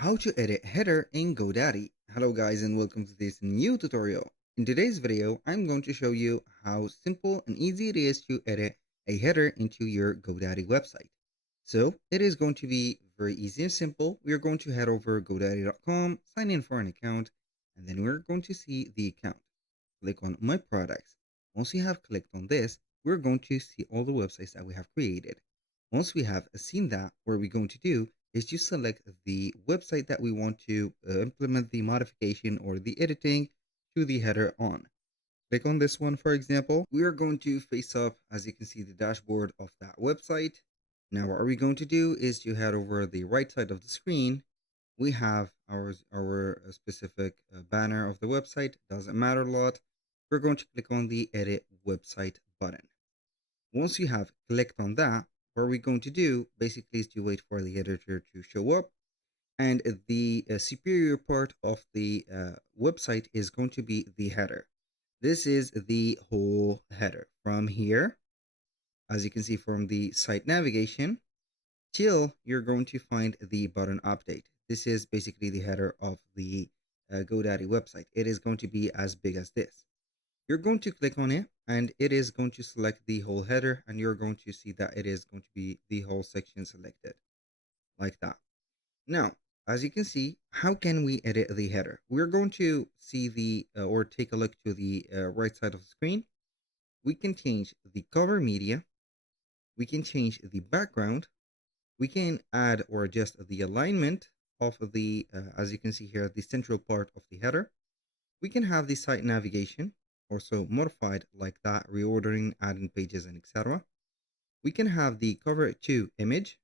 How to edit header in GoDaddy. Hello guys and welcome to this new tutorial. In today's video, I'm going to show you how simple and easy it is to edit a header into your GoDaddy website. So it is going to be very easy and simple. We are going to head over GoDaddy.com, sign in for an account, and then we're going to see the account. Click on My Products. Once you have clicked on this, we're going to see all the websites that we have created. Once we have seen that, what we're going to do is to select the website that we want to implement the modification or the editing to the header on. Click on this one, for example. We are going to face up, as you can see, the dashboard of that website. Now, what we're going to do is to head over the right side of the screen. We have our specific banner of the website. Doesn't matter a lot. We're going to click on the Edit Website button. Once you have clicked on that, what we're going to do basically is to wait for the editor to show up. And the superior part of the website is going to be the header. This is the whole header from here, as you can see from the site navigation, till you're going to find the button update. This is basically the header of the GoDaddy website. It is going to be as big as this. You're going to click on it and it is going to select the whole header, and you're going to see that it is going to be the whole section selected like that. Now, as you can see, how can we edit the header? We're going to see the or take a look to the right side of the screen. We can change the cover media. We can change the background. We can add or adjust the alignment of the, as you can see here, the central part of the header. We can have the site navigation also modified like that, reordering, adding pages, and etc. We can have the cover to image,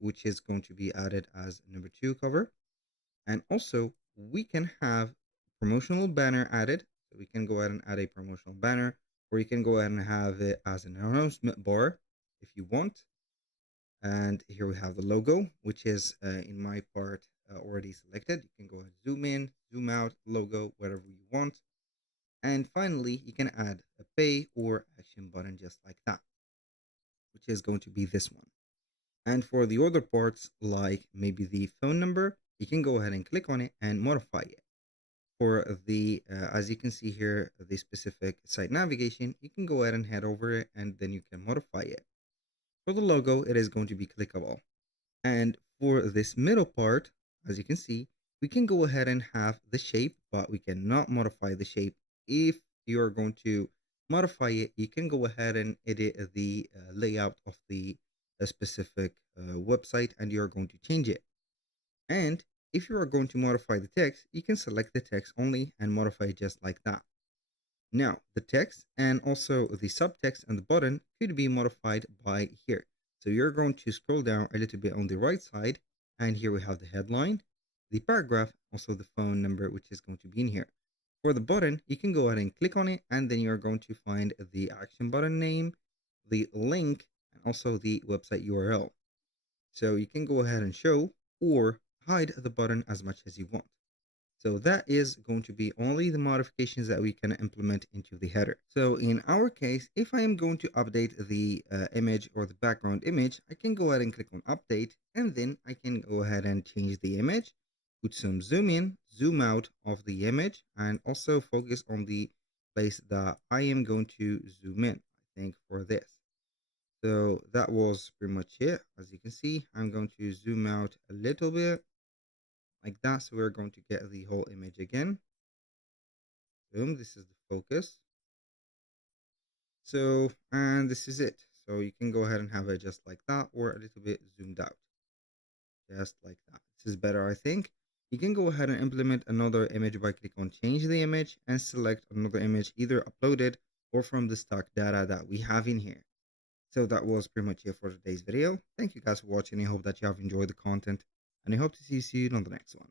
which is going to be added as number 2 cover. And also we can have promotional banner added. So we can go ahead and add a promotional banner, or you can go ahead and have it as an announcement bar if you want. And here we have the logo, which is in my part already selected. You can go ahead, zoom in, zoom out, logo, whatever you want. And finally, you can add a pay or action button just like that, which is going to be this one. And for the other parts, like maybe the phone number, you can go ahead and click on it and modify it. For the, as you can see here, the specific site navigation, you can go ahead and head over it and then you can modify it. For the logo, it is going to be clickable. And for this middle part, as you can see, we can go ahead and have the shape, but we cannot modify the shape. If you're going to modify it, you can go ahead and edit the layout of the specific website, and you're going to change it. And if you are going to modify the text, you can select the text only and modify it just like that. Now, the text and also the subtext and the button could be modified by here. So you're going to scroll down a little bit on the right side, and here we have the headline, the paragraph, also the phone number, which is going to be in here. For the button, you can go ahead and click on it, and then you're going to find the action button name, the link, and also the website URL. So you can go ahead and show or hide the button as much as you want. So that is going to be only the modifications that we can implement into the header. So in our case, if I am going to update the image or the background image, I can go ahead and click on update, and then I can go ahead and change the image, put some zoom in, zoom out of the image, and also focus on the place that I am going to zoom in, I think, for this. So that was pretty much it. As you can see, I'm going to zoom out a little bit like that. So we're going to get the whole image again. Boom, this is the focus. So, and this is it. So you can go ahead and have it just like that, or a little bit zoomed out. Just like that. This is better, I think. You can go ahead and implement another image by clicking on change the image and select another image either uploaded or from the stock data that we have in here. So that was pretty much it for today's video. Thank you guys for watching. I hope that you have enjoyed the content, and I hope to see you soon on the next one.